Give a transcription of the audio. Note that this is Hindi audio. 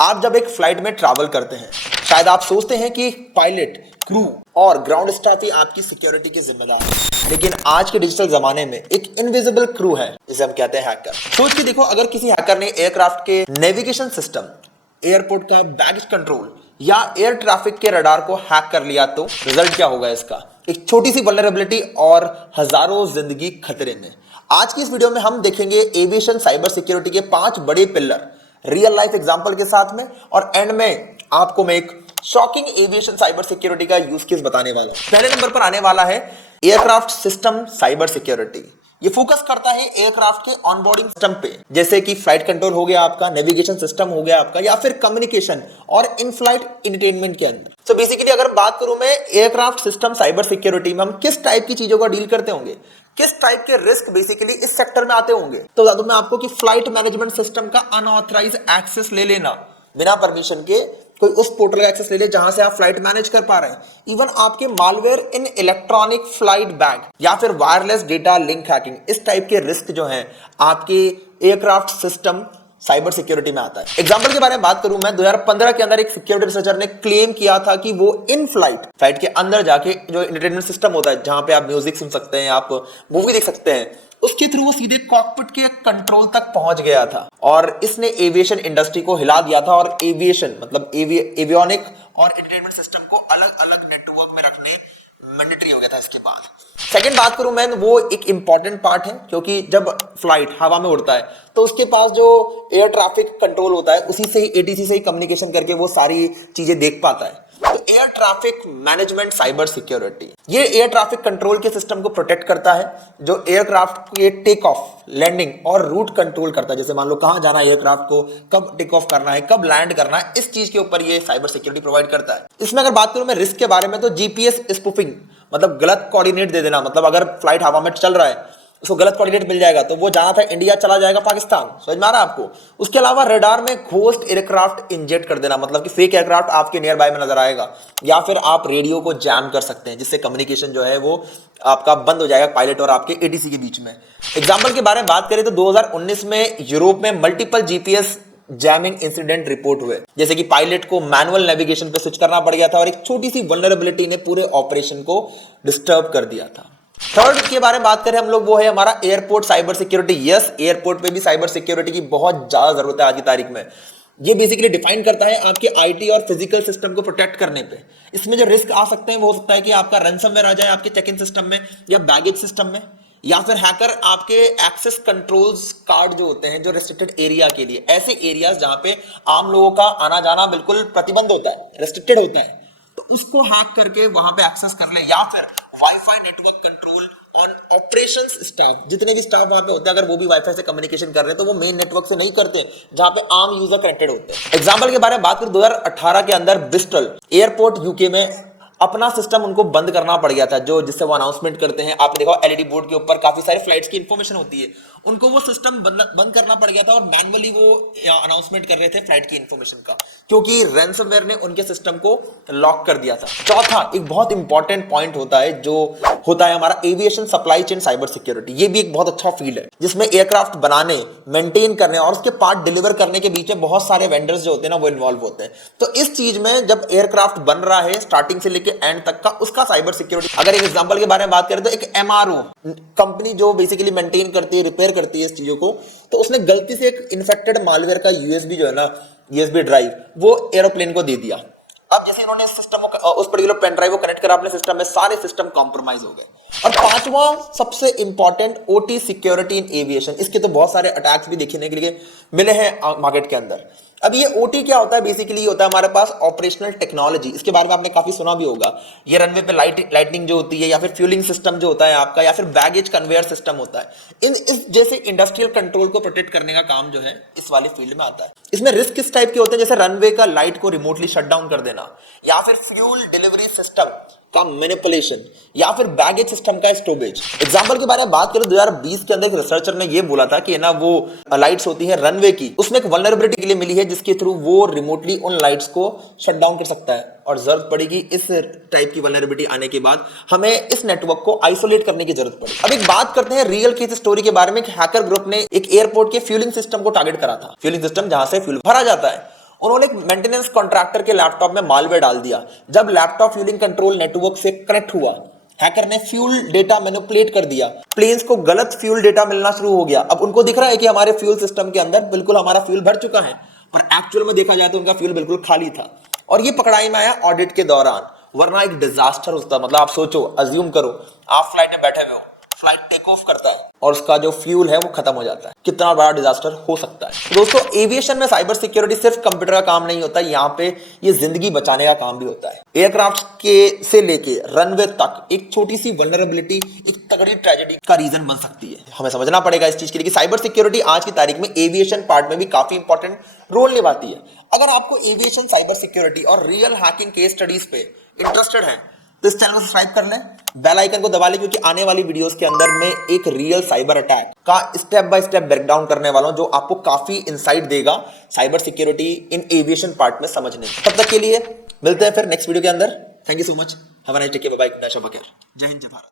आप जब एक फ्लाइट में ट्रैवल करते हैं, शायद आप सोचते हैं कि पायलट, क्रू और ग्राउंड स्टाफ ही आपकी सिक्योरिटी के जिम्मेदार है। लेकिन आज के डिजिटल जमाने में एक इनविजिबल क्रू है, जिसे हम कहते हैं हैकर। सोच के देखो, अगर किसी हैकर ने एयरक्राफ्ट के नेविगेशन सिस्टम, एयरपोर्ट का बैगेज कंट्रोल या एयर ट्रैफिक के रडार को हैक कर लिया तो रिजल्ट क्या होगा इसका? एक छोटी सी वल्नरेबिलिटी और हजारों जिंदगी खतरे में। आज की इस वीडियो में हम देखेंगे एविएशन साइबर सिक्योरिटी के 5 बड़े पिलर रियल लाइफ एग्जांपल के साथ में, और एंड में आपको मैं एक शॉकिंग एविएशन साइबर सिक्योरिटी का यूज केस बताने वाला हूं। पहले नंबर पर आने वाला है एयरक्राफ्ट सिस्टम साइबर सिक्योरिटी। ये फोकस करता है एयरक्राफ्ट के ऑनबोर्डिंग सिस्टम पे, जैसे कि फ्लाइट कंट्रोल हो गया आपका, नेविगेशन सिस्टम हो गया आपका, या फिर कम्युनिकेशन और इन फ्लाइट एंटरटेनमेंट के अंदर। तो बेसिकली अगर बात करूं मैं एयरक्राफ्ट सिस्टम साइबर सिक्योरिटी में हम किस टाइप की चीजों का डील करते होंगे, किस टाइप के रिस्क बेसिकली इस सेक्टर में आते होंगे, तो बता दूं मैं आपको कि फ्लाइट मैनेजमेंट सिस्टम का अनऑथराइज एक्सेस ले लेना, बिना परमिशन के कोई उस पोर्टल का एक्सेस ले ले जहां से आप फ्लाइट मैनेज कर पा रहे हैं। इवन आपके मालवेयर इन इलेक्ट्रॉनिक फ्लाइट बैग या फिर वायरलेस डेटा लिंक हैकिंग, इस टाइप के रिस्क जो हैं आपके एयरक्राफ्ट सिस्टम साइबर सिक्योरिटी में आता है। एग्जांपल के बारे में बात करूं मैं, 2015 के अंदर एक सिक्योरिटी रिसर्चर ने क्लेम किया था कि वो इन फ्लाइट के अंदर जाके जो एंटरटेनमेंट सिस्टम होता है, जहां पे आप म्यूजिक सुन सकते हैं, आप मूवी देख सकते हैं, उसके थ्रू वो सीधे कॉकपिट के कंट्रोल तक पहुंच गया था। और इसने एविएशन इंडस्ट्री को हिला दिया था, और एविएशन मतलब एवियोनिक और एंटरटेनमेंट सिस्टम को अलग अलग नेटवर्क में रखने मैंडेटरी हो गया था इसके बाद। सेकंड बात करूं मैं, वो एक इंपॉर्टेंट पार्ट है, क्योंकि जब फ्लाइट हवा में उड़ता है तो उसके पास जो एयर ट्रैफिक कंट्रोल होता है, उसी से ही एटीसी से ही कम्युनिकेशन करके वो सारी चीजें देख पाता है। तो air traffic management cyber security, ये एयर ट्रैफिक कंट्रोल के सिस्टम को प्रोटेक्ट करता है, जो एयरक्राफ्ट के टेक ऑफ, लैंडिंग और रूट कंट्रोल करता है। जैसे मान लो कहां जाना है एयरक्राफ्ट को, कब टेक ऑफ करना है, कब लैंड करना है, इस चीज के ऊपर ये साइबर सिक्योरिटी प्रोवाइड करता है। इसमें अगर बात करूं मैं रिस्क के बारे में, तो जीपीएस स्पूफिंग मतलब गलत कोऑर्डिनेट दे देना, मतलब अगर फ्लाइट हवा में चल रहा है, उसको गलत कोऑर्डिनेट मिल जाएगा तो वो जाना था इंडिया, चला जाएगा पाकिस्तान। समझ में आ रहा है आपको? उसके अलावा रडार में घोस्ट एयरक्राफ्ट इंजेक्ट कर देना, मतलब कि फेक एयरक्राफ्ट आपके नियर बाय में नजर आएगा, या फिर आप रेडियो को जैम कर सकते हैं, जिससे कम्युनिकेशन जो है वो आपका बंद हो जाएगा पायलट और आपके एटीसी के बीच में। एग्जाम्पल के बारे में बात करें तो 2019 में यूरोप में multiple GPS jamming incident report हुए, जैसे कि पायलट को मैनुअल नेविगेशन पे स्विच करना पड़ गया था, और एक छोटी सी वल्नरेबिलिटी ने पूरे ऑपरेशन को डिस्टर्ब कर दिया था। थर्ड के बारे में बात करें हम लोग, वो है हमारा airport cyber security. Yes, airport पे भी साइबर सिक्योरिटी की बहुत ज्यादा जरूरत है आज की तारीख में। ये बेसिकली डिफाइन करता है आपके आईटी और फिजिकल सिस्टम को प्रोटेक्ट करने पे। इसमें जो रिस्क आ सकते हैं वो हो सकता है कि आपका रैनसमवेयर आ जाए आपके चेक इन सिस्टम में या बैगेज सिस्टम में, या फिर हैकर आपके एक्सेस कंट्रोल्स कार्ड जो होते हैं जो रेस्ट्रिक्टेड एरिया के लिए, ऐसे एरियाज जहां पे आम लोगों का आना जाना बिल्कुल प्रतिबंध होता है, रेस्ट्रिक्टेड होता है, तो उसको हैक करके वहां पे एक्सेस कर ले, या फिर वाईफाई नेटवर्क कंट्रोल और ऑपरेशंस स्टाफ, जितने भी स्टाफ वहां पे होते हैं, अगर वो भी वाईफाई से कम्युनिकेशन कर रहे हैं तो वो मेन नेटवर्क से नहीं करते जहां पे आम यूजर कनेक्टेड होते हैं। एग्जांपल के बारे में बात करें, 2018 के अंदर ब्रिस्टल एयरपोर्ट यूके में अपना सिस्टम उनको बंद करना पड़ गया था, जो जिससे वो अनाउंसमेंट करते हैं। आपने देखा एलईडी बोर्ड के ऊपर काफी सारे फ्लाइट्स की इंफॉर्मेशन होती है, उनको वो सिस्टम बंद करना पड़ गया था, और मैनुअली वो अनाउंसमेंट कर रहे थे फ्लाइट की इंफॉर्मेशन का, क्योंकि रैनसमवेयर ने उनके सिस्टम को लॉक कर दिया था। चौथा एक बहुत इंपॉर्टेंट पॉइंट होता है, जो होता है हमारा aviation supply chain cyber security. ये भी एक बहुत अच्छा फील्ड है, जिसमें एयरक्राफ्ट बनाने, मेंटेन करने और उसके पार्ट डिलीवर करने के बीच में बहुत सारे वेंडर्स जो होते हैं ना, वो इन्वॉल्व होते हैं। तो इस चीज में जब एयरक्राफ्ट बन रहा है स्टार्टिंग से लेके एंड तक का, उसका साइबर सिक्योरिटी, अगर एक एग्जांपल के बारे में बात करें तो एक एमआरओ कंपनी जो बेसिकली मेंटेन करती है, रिपेयर करती है इस चीजों को, तो उसने गलती से एक इन्फेक्टेड मालवेयर का यूएसबी जो है ना, यूएसबी ड्राइव, वो एरोप्लेन को दे दिया। अब जैसे इन्होंने सिस्टम को, उस पर्टिकुलर पेन ड्राइव को कनेक्ट करा अपने सिस्टम में, सारे सिस्टम कॉम्प्रोमाइज हो गए। और पांचवा सबसे important, OT security in aviation. इसके तो बहुत सारे अटैक्स भी देखने के लिए मिले हैं मार्केट के अंदर। अब ये ओटी क्या होता है? बेसिकली होता है हमारे पास ऑपरेशनल टेक्नोलॉजी। इसके बारे में आपने काफी सुना भी होगा। ये रनवे पे लाइटनिंग जो होती है, या फिर फ्यूलिंग सिस्टम जो होता है आपका, या फिर बैगेज कन्वेयर सिस्टम होता है, इस जैसे इंडस्ट्रियल कंट्रोल को प्रोटेक्ट करने का काम जो है इस वाले फील्ड में आता है। इसमें रिस्क किस टाइप के होते हैं? जैसे रनवे का लाइट को रिमोटली शट डाउन कर देना, या फिर फ्यूल डिलीवरी सिस्टम का मैनिपुलेशन, या फिर बैगेज सिस्टम का स्टोरेज। एग्जांपल के बारे में बात करें, 2020 के अंदर एक रिसर्चर ने ये बोला था कि ना वो लाइट्स होती है रनवे की, उसमें एक वल्नरेबिलिटी के लिए मिली है, जिसके थ्रू वो रिमोटली उन लाइट्स को शट डाउन कर सकता है। और जरूरत पड़ेगी इस टाइप की वल्नरेबिलिटी आने के बाद हमें इस नेटवर्क को आइसोलेट करने की जरूरत पड़ेगी। अब एक बात करते हैं रियल केस स्टोरी के बारे में। हैकर ग्रुप ने एक एयरपोर्ट के फ्यूलिंग सिस्टम को टारगेट करा था, फ्यूलिंग सिस्टम जहां से फ्यूल भरा जाता है, उन्होंने एक मेंटेनेंस कॉन्ट्रैक्टर के लैपटॉप में मालवेयर डाल दिया। जब लैपटॉप फ्यूलिंग कंट्रोल नेटवर्क से कनेक्ट हुआ, हैकर ने फ्यूल डेटा मैनिपुलेट कर दिया, प्लेन्स को गलत फ्यूल डेटा मिलना शुरू हो गया। अब उनको दिख रहा है कि हमारे फ्यूल सिस्टम के अंदर बिल्कुल हमारा फ्यूल भर चुका है, पर एक्चुअल में देखा जाए तो उनका फ्यूल बिल्कुल खाली था। और ये पकड़ाई में आया ऑडिट के दौरान, वरना एक डिजास्टर होता। मतलब आप सोचो, अज्यूम करो आप फ्लाइट में बैठे हुए हो, फ्लाइट टेक ऑफ करता है और उसका जो फ्यूल है वो खत्म हो जाता है, कितना बड़ा डिजास्टर हो सकता है। तो दोस्तों, एविएशन में साइबर सिक्योरिटी सिर्फ कंप्यूटर का काम नहीं होता, यहाँ पे ये जिंदगी बचाने का काम भी होता है। एयरक्राफ्ट के से लेके रनवे तक एक छोटी सी वल्नरेबिलिटी एक तगड़ी ट्रेजेडी का रीजन बन सकती है। हमें समझना पड़ेगा इस चीज के लिए कि साइबर सिक्योरिटी आज की तारीख में एविएशन पार्ट में भी काफी इंपॉर्टेंट रोल निभाती है। अगर आपको एविएशन, साइबर सिक्योरिटी और रियल हैकिंग केस स्टडीज पे इंटरेस्टेड है तो इस चैनल को सब्सक्राइब कर लें, बेल आइकन को दबा लें, क्योंकि आने वाली वीडियोस के अंदर मैं एक रियल साइबर अटैक का स्टेप बाय स्टेप ब्रेकडाउन करने वाला हूं, जो आपको काफी इंसाइट देगा cyber security in aviation part में समझने। तब तक के लिए मिलते हैं फिर नेक्स्ट वीडियो के अंदर। Thank you so much, have a nice day, bye bye, जय हिंद, जय भारत।